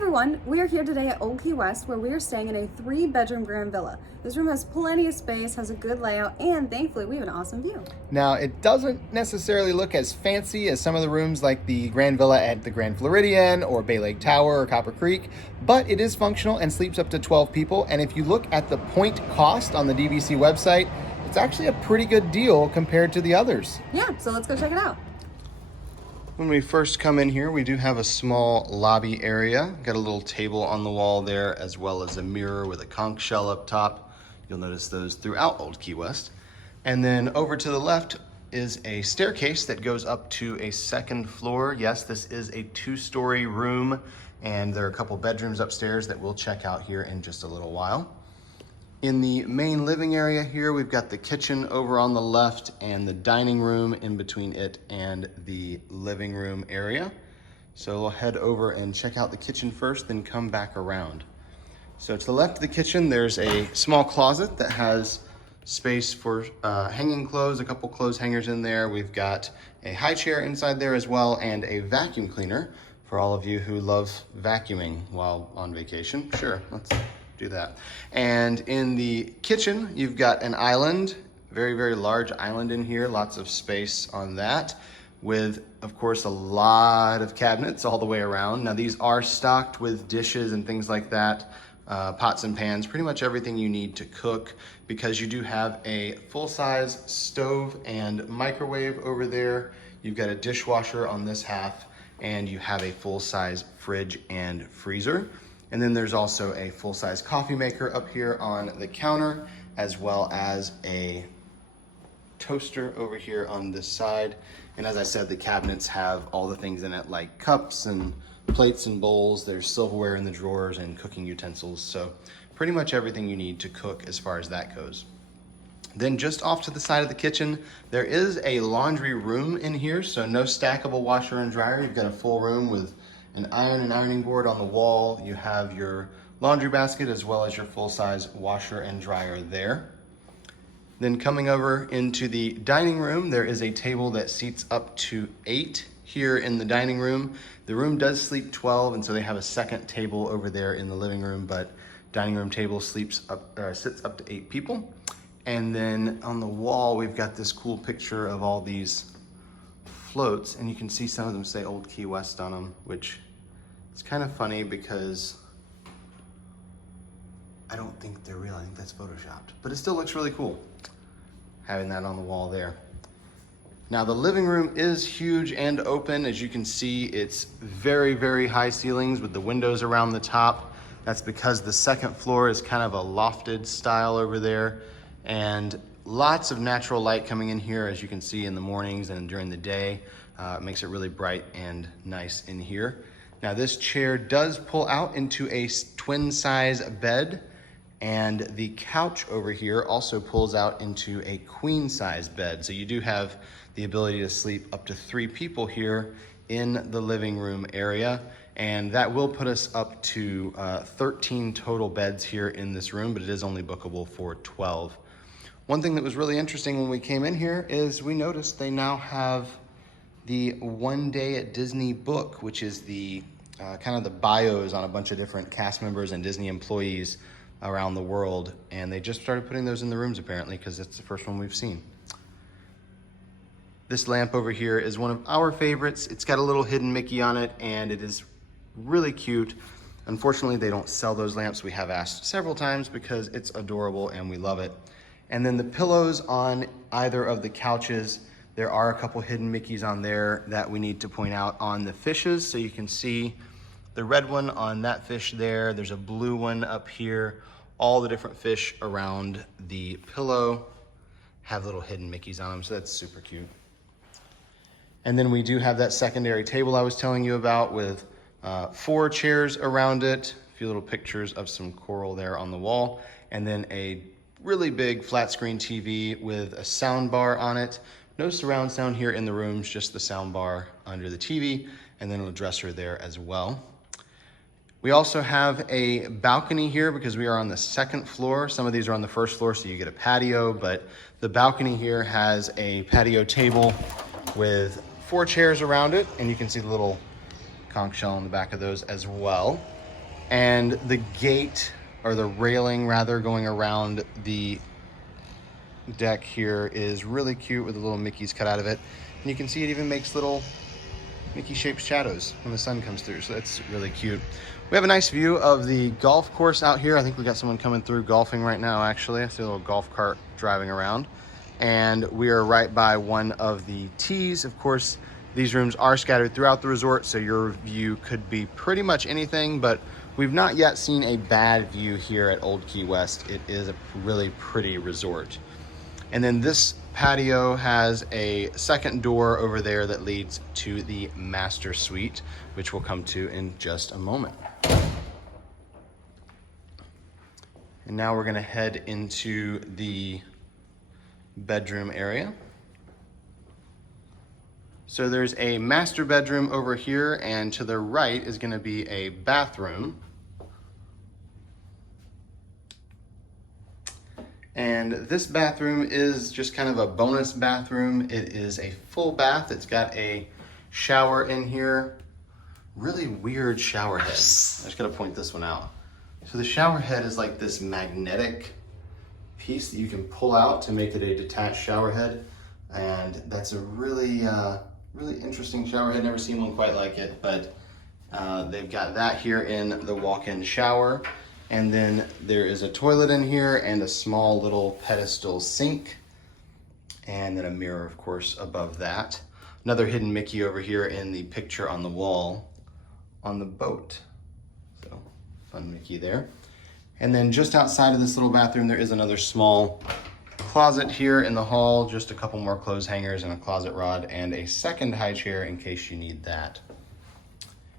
everyone, we are here today at Old Key West where we are staying in a 3-bedroom grand villa. This room has plenty of space, has a good layout, and thankfully we have an awesome view. Now, it doesn't necessarily look as fancy as some of the rooms like the Grand Villa at the Grand Floridian or Bay Lake Tower or Copper Creek, but it is functional and sleeps up to 12 people. And if you look at the point cost on the DVC website, it's actually a pretty good deal compared to the others. Yeah, so let's go check it out. When we first come in here, we do have a small lobby area. Got a little table on the wall there, as well as a mirror with a conch shell up top. You'll notice those throughout Old Key West. And then over to the left is a staircase that goes up to a second floor. Yes, this is a 2-story room, and there are a couple bedrooms upstairs that we'll check out here in just a little while. In the main living area here, we've got the kitchen over on the left and the dining room in between it and the living room area. So we'll head over and check out the kitchen first, then come back around. So to the left of the kitchen, there's a small closet that has space for hanging clothes, a couple clothes hangers in there. We've got a high chair inside there as well, and a vacuum cleaner for all of you who love vacuuming while on vacation. Sure, let's do that. And in the kitchen, you've got an island, very, very large island in here, lots of space on that, with, of course, a lot of cabinets all the way around. Now, these are stocked with dishes and things like that, pots and pans, pretty much everything you need to cook, because you do have a full-size stove and microwave over there. You've got a dishwasher on this half, and you have a full-size fridge and freezer. And then there's also a full-size coffee maker up here on the counter, as well as a toaster over here on this side. And as I said, the cabinets have all the things in it, like cups and plates and bowls. There's silverware in the drawers and cooking utensils. So pretty much everything you need to cook as far as that goes. Then just off to the side of the kitchen, there is a laundry room in here. So no stackable washer and dryer. You've got a full room with an iron and ironing board on the wall. You have your laundry basket as well as your full-size washer and dryer there. Then coming over into the dining room, there is a table that seats up to 8 here in the dining room. The room does sleep 12, and so they have a second table over there in the living room, but dining room table sits up to 8 people. And then on the wall, we've got this cool picture of all these floats, and you can see some of them say Old Key West on them, which is kind of funny because I don't think they're real. I think that's photoshopped, but it still looks really cool having that on the wall there. Now the living room is huge and open. As you can see, it's very, very high ceilings with the windows around the top. That's because the second floor is kind of a lofted style over there, and lots of natural light coming in here, as you can see in the mornings and during the day. It makes it really bright and nice in here. Now this chair does pull out into a twin size bed, and the couch over here also pulls out into a queen size bed. So you do have the ability to sleep up to 3 people here in the living room area. And that will put us up to 13 total beds here in this room, but it is only bookable for 12. One thing that was really interesting when we came in here is we noticed they now have the One Day at Disney book, which is the kind of the bios on a bunch of different cast members and Disney employees around the world. And they just started putting those in the rooms apparently, because it's the first one we've seen. This lamp over here is one of our favorites. It's got a little hidden Mickey on it, and it is really cute. Unfortunately, they don't sell those lamps. We have asked several times because it's adorable and we love it. And then the pillows on either of the couches, there are a couple hidden Mickeys on there that we need to point out on the fishes. So you can see the red one on that fish there. There's a blue one up here. All the different fish around the pillow have little hidden Mickeys on them, so that's super cute. And then we do have that secondary table I was telling you about with 4 chairs around it, a few little pictures of some coral there on the wall, and then a really big flat screen TV with a sound bar on it. No surround sound here in the rooms, just the sound bar under the TV, and then a dresser there as well. We also have a balcony here because we are on the 2nd floor. Some of these are on the 1st floor, so you get a patio, but the balcony here has a patio table with 4 chairs around it, and you can see the little conch shell on the back of those as well. And the gate, or the railing rather, going around the deck here is really cute with the little Mickeys cut out of it. And you can see it even makes little Mickey-shaped shadows when the sun comes through, so that's really cute. We have a nice view of the golf course out here. I think we got someone coming through golfing right now, actually. I see a little golf cart driving around. And we are right by one of the tees. Of course, these rooms are scattered throughout the resort, so your view could be pretty much anything, but we've not yet seen a bad view here at Old Key West. It is a really pretty resort. And then this patio has a second door over there that leads to the master suite, which we'll come to in just a moment. And now we're gonna head into the bedroom area. So there's a master bedroom over here, and to the right is gonna be a bathroom. And this bathroom is just kind of a bonus bathroom. It is a full bath. It's got a shower in here. Really weird shower head. I just gotta point this one out. So the shower head is like this magnetic piece that you can pull out to make it a detached shower head. And that's a really, really interesting shower head. Never seen one quite like it, but they've got that here in the walk-in shower. And then there is a toilet in here and a small little pedestal sink. And then a mirror, of course, above that. Another hidden Mickey over here in the picture on the wall on the boat. So, fun Mickey there. And then just outside of this little bathroom, there is another small closet here in the hall. Just a couple more clothes hangers and a closet rod and a second high chair in case you need that.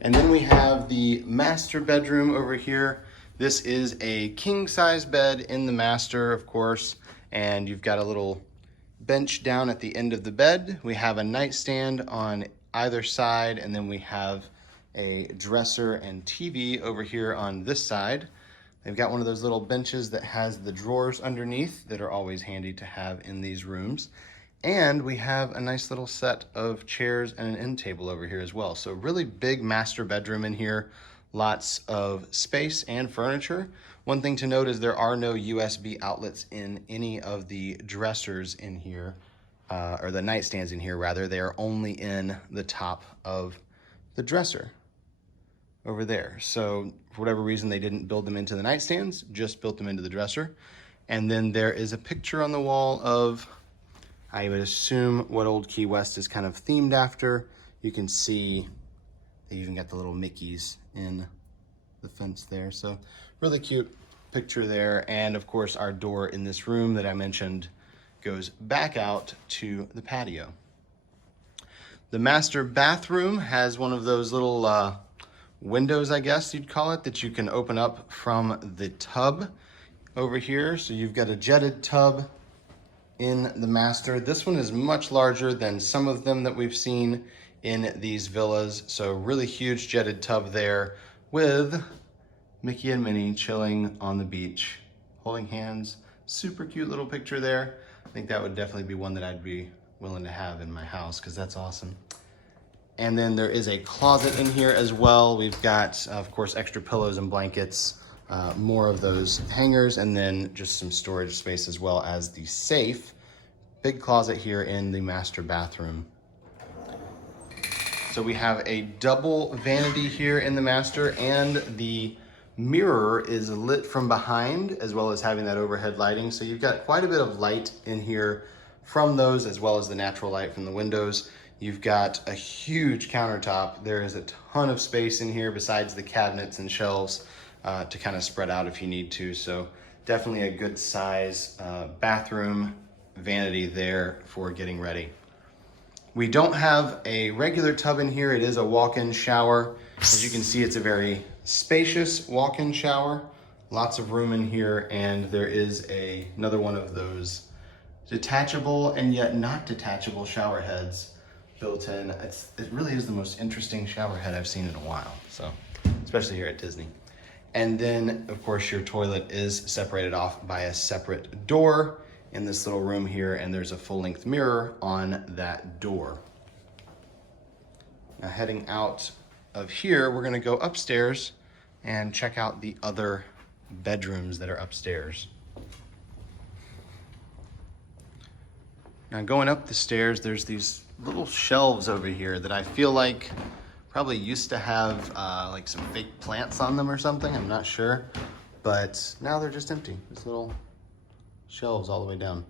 And then we have the master bedroom over here. This is a king-size bed in the master, of course, and you've got a little bench down at the end of the bed. We have a nightstand on either side, and then we have a dresser and TV over here on this side. They've got one of those little benches that has the drawers underneath that are always handy to have in these rooms. And we have a nice little set of chairs and an end table over here as well. So really big master bedroom in here. Lots of space and furniture. One thing to note is there are no USB outlets in any of the dressers in here, or the nightstands in here rather. They are only in the top of the dresser over there. So for whatever reason, they didn't build them into the nightstands, just built them into the dresser. And then there is a picture on the wall of, I would assume, what Old Key West is kind of themed after. You can see they even got the little Mickeys in the fence there. So really cute picture there. And of course, our door in this room that I mentioned goes back out to the patio. The master bathroom has one of those little windows, I guess you'd call it, that you can open up from the tub over here. So you've got a jetted tub in the master. This one is much larger than some of them that we've seen in these villas. So really huge jetted tub there with Mickey and Minnie chilling on the beach, holding hands. Super cute little picture there. I think that would definitely be one that I'd be willing to have in my house because that's awesome. And then there is a closet in here as well. We've got, of course, extra pillows and blankets, more of those hangers, and then just some storage space as well as the safe. Big closet here in the master bathroom. So we have a double vanity here in the master, and the mirror is lit from behind as well as having that overhead lighting. So you've got quite a bit of light in here from those as well as the natural light from the windows. You've got a huge countertop. There is a ton of space in here besides the cabinets and shelves to kind of spread out if you need to. So definitely a good size bathroom vanity there for getting ready. We don't have a regular tub in here. It is a walk-in shower. As you can see, it's a very spacious walk-in shower. Lots of room in here, and there is another one of those detachable and yet not detachable shower heads built in. It really is the most interesting shower head I've seen in a while, so especially here at Disney. And then, of course, your toilet is separated off by a separate door in this little room here, and there's a full-length mirror on that door. Now heading out of here, we're gonna go upstairs and check out the other bedrooms that are upstairs. Now going up the stairs, there's these little shelves over here that I feel like probably used to have like some fake plants on them or something, I'm not sure. But now they're just empty, these little shelves all the way down.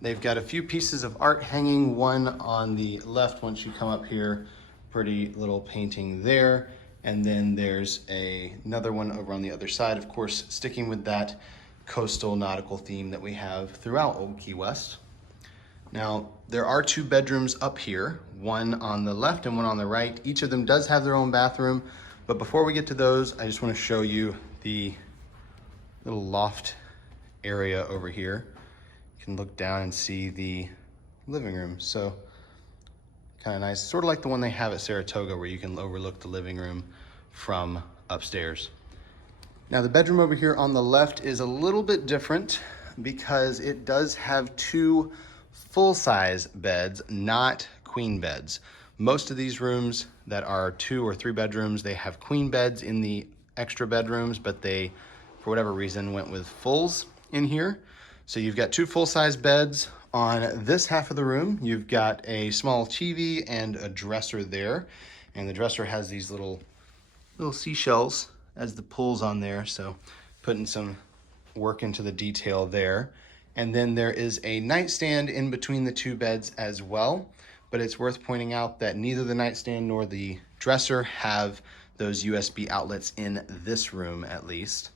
They've got a few pieces of art hanging, one on the left once you come up here, pretty little painting there. And then there's another one over on the other side, of course, sticking with that coastal nautical theme that we have throughout Old Key West. Now, there are 2 bedrooms up here, one on the left and one on the right. Each of them does have their own bathroom, but before we get to those, I just want to show you the little loft area over here. You can look down and see the living room. So kind of nice, sort of like the one they have at Saratoga where you can overlook the living room from upstairs. Now the bedroom over here on the left is a little bit different because it does have 2 full-size beds, not queen beds. Most of these rooms that are 2 or 3 bedrooms, they have queen beds in the extra bedrooms, but they, for whatever reason, went with fulls in here. So you've got 2 full-size beds on this half of the room. You've got a small TV and a dresser there. And the dresser has these little seashells as the pulls on there. So putting some work into the detail there. And then there is a nightstand in between the 2 beds as well. But it's worth pointing out that neither the nightstand nor the dresser have those USB outlets in this room, at least.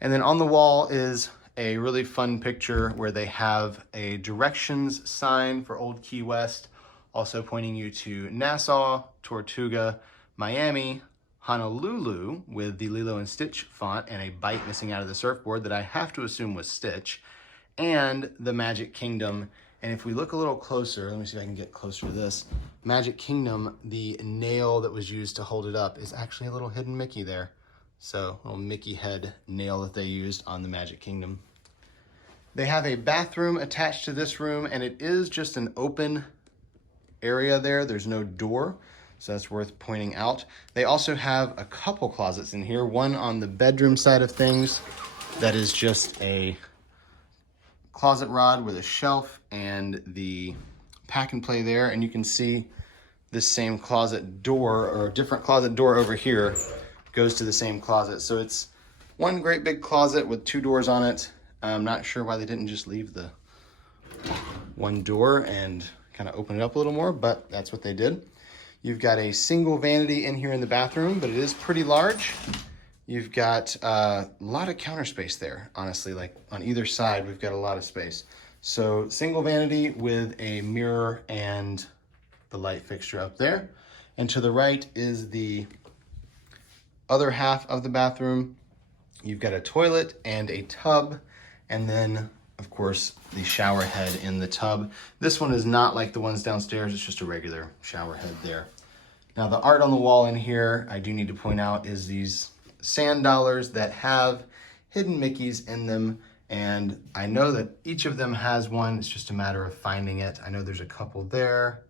And then on the wall is a really fun picture where they have a directions sign for Old Key West, also pointing you to Nassau, Tortuga, Miami, Honolulu with the Lilo and Stitch font and a bite missing out of the surfboard that I have to assume was Stitch, and the Magic Kingdom. And if we look a little closer, let me see if I can get closer to this. Magic Kingdom, the nail that was used to hold it up is actually a little hidden Mickey there. So, a little Mickey head nail that they used on the Magic Kingdom. They have a bathroom attached to this room, and it is just an open area there. There's no door, so that's worth pointing out. They also have a couple closets in here, one on the bedroom side of things that is just a closet rod with a shelf and the pack and play there, and you can see this same closet door, or a different closet door over here, goes to the same closet. So it's one great big closet with 2 doors on it. I'm not sure why they didn't just leave the one door and kind of open it up a little more, but that's what they did. You've got a single vanity in here in the bathroom, but it is pretty large. You've got a lot of counter space there, honestly, like on either side, we've got a lot of space. So single vanity with a mirror and the light fixture up there. And to the right is the other half of the bathroom. You've got a toilet and a tub, and then of course the shower head in the tub. This one is not like the ones downstairs, it's just a regular shower head there. Now the art on the wall in here, I do need to point out, is these sand dollars that have hidden Mickeys in them, and I know that each of them has one. It's just a matter of finding it. I know there's a couple there,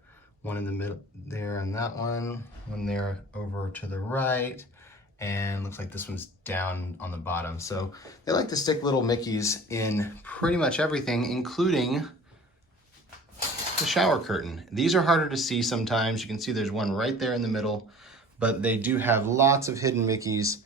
one in the middle there, and that one there over to the right, and looks like this one's down on the bottom. So they like to stick little Mickeys in pretty much everything, including the shower curtain. These are harder to see sometimes. You can see there's one right there in the middle, but they do have lots of hidden Mickeys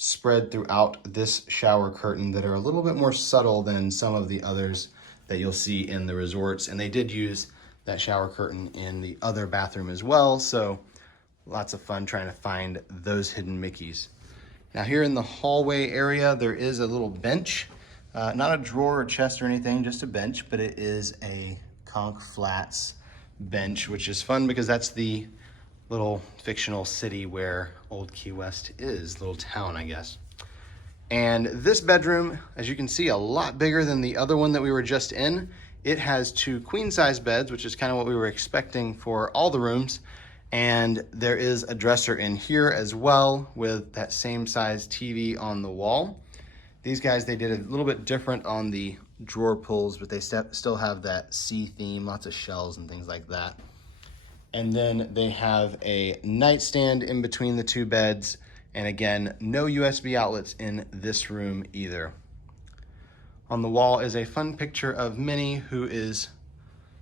spread throughout this shower curtain that are a little bit more subtle than some of the others that you'll see in the resorts. And they did use that shower curtain in the other bathroom as well. So lots of fun trying to find those hidden Mickeys. Now here in the hallway area, there is a little bench, not a drawer or chest or anything, just a bench, but it is a Conch Flats bench, which is fun because that's the little fictional city where Old Key West is, little town, I guess. And this bedroom, as you can see, a lot bigger than the other one that we were just in. It has 2 queen-size beds, which is kind of what we were expecting for all the rooms. And there is a dresser in here as well with that same size TV on the wall. These guys, they did a little bit different on the drawer pulls, but they still have that sea theme, lots of shells and things like that. And then they have a nightstand in between the 2 beds, And again, no USB outlets in this room either. On the wall is a fun picture of Minnie, who is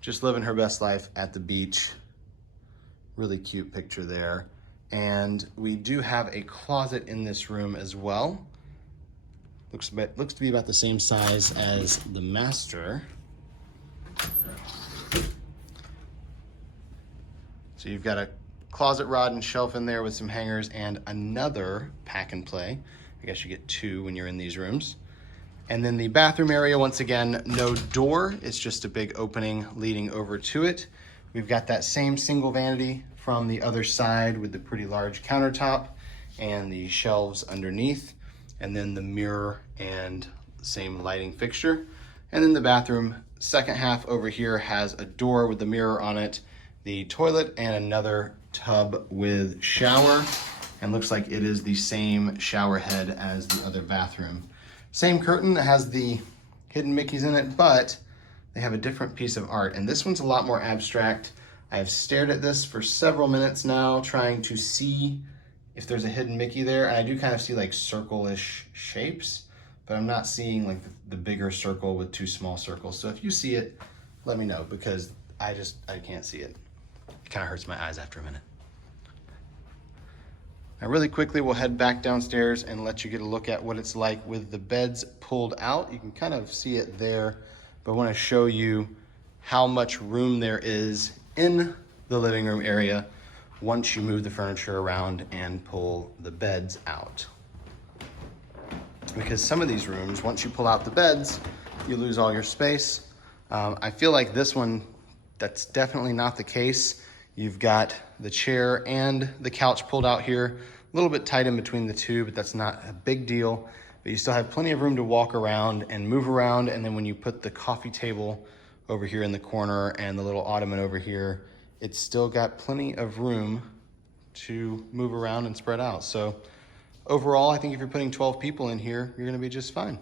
just living her best life at the beach. Really cute picture there. And we do have a closet in this room as well. Looks to be about the same size as the master. So you've got a closet rod and shelf in there with some hangers and another pack and play. I guess you get two when you're in these rooms. And then the bathroom area, once again, no door. It's just a big opening leading over to it. We've got that same single vanity from the other side with the pretty large countertop and the shelves underneath, and then the mirror and same lighting fixture. And then the bathroom second half over here has a door with the mirror on it, the toilet, and another tub with shower, and looks like it is the same shower head as the other bathroom. Same curtain that has the hidden Mickeys in it, but they have a different piece of art, and this one's a lot more abstract. I have stared at this for several minutes now, trying to see if there's a hidden Mickey there, and I do kind of see like circle-ish shapes, but I'm not seeing like the bigger circle with two small circles. So if you see it, let me know, because I can't see it. It kind of hurts my eyes after a minute. Now really quickly, we'll head back downstairs and let you get a look at what it's like with the beds pulled out. You can kind of see it there, but I want to show you how much room there is in the living room area once you move the furniture around and pull the beds out. Because some of these rooms, once you pull out the beds, you lose all your space. I feel like this one, that's definitely not the case. You've got the chair and the couch pulled out here, a little bit tight in between the two, but that's not a big deal. But you still have plenty of room to walk around and move around. And then when you put the coffee table over here in the corner and the little ottoman over here, it's still got plenty of room to move around and spread out. So overall, I think if you're putting 12 people in here, you're gonna be just fine.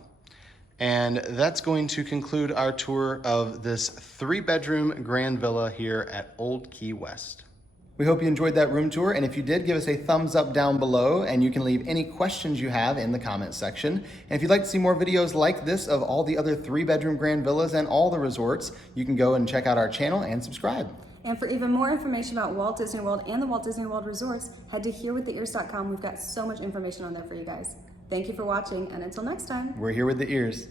And that's going to conclude our tour of this 3-bedroom grand villa here at Old Key West. We hope you enjoyed that room tour, and if you did, give us a thumbs up down below, and you can leave any questions you have in the comment section. And if you'd like to see more videos like this of all the other 3-bedroom grand villas and all the resorts, you can go and check out our channel and subscribe. And for even more information about Walt Disney World and the Walt Disney World resorts, head to herewiththeears.com. We've got so much information on there for you guys. Thank you for watching, and until next time. We're here with the ears.